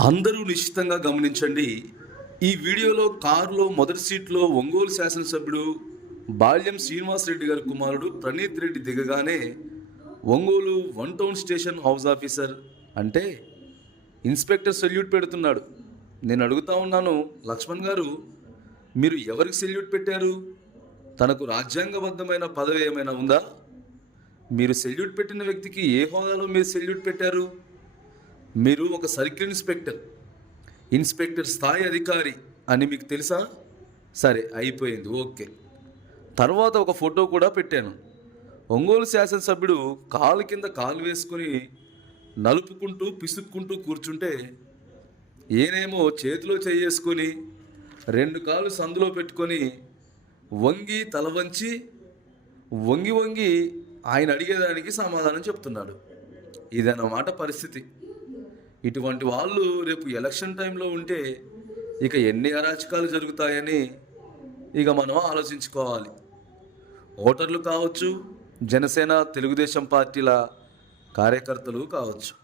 అందరూ నిశ్చితంగా గమనించండి ఈ వీడియోలో కారులో మొదటి సీట్లో ఒంగోలు శాసనసభ్యుడు బాల్యం శ్రీనివాస్ రెడ్డి గారి కుమారుడు ప్రణీత్ రెడ్డి దిగగానే Ongole one town station house officer అంటే ఇన్స్పెక్టర్ సెల్యూట్ పెడుతున్నాడు. నేను అడుగుతా ఉన్నాను లక్ష్మణ్ గారు మీరు ఎవరికి సెల్యూట్ పెట్టారు? తనకు రాజ్యాంగబద్ధమైన పదవి ఏమైనా ఉందా? మీరు సెల్యూట్ పెట్టిన వ్యక్తికి ఏ హోదాలో మీరు సెల్యూట్ పెట్టారు? మీరు ఒక సర్కిల్ ఇన్స్పెక్టర్ ఇన్స్పెక్టర్ స్థాయి అధికారి అని మీకు తెలుసా? సరే అయిపోయింది ఓకే. తర్వాత ఒక ఫోటో కూడా పెట్టాను. ఒంగోలు శాసనసభ్యుడు కాలు కింద కాలు వేసుకొని నలుపుకుంటూ పిసుక్కుంటూ కూర్చుంటే ఈయనేమో చేతిలో చేసుకొని రెండు కాళ్ళు సందులో పెట్టుకొని వంగి తల వంచి వంగి వంగి ఆయన అడిగేదానికి సమాధానం చెప్తున్నాడు. ఇదన్నమాట పరిస్థితి. ఇటువంటి వాళ్ళు రేపు ఎలక్షన్ టైంలో ఉంటే ఇక ఎన్ని అరాచకాలు జరుగుతాయని ఇక మనం ఆలోచించుకోవాలి. ఓటర్లు కావచ్చు జనసేన తెలుగుదేశం పార్టీల కార్యకర్తలు కావచ్చు.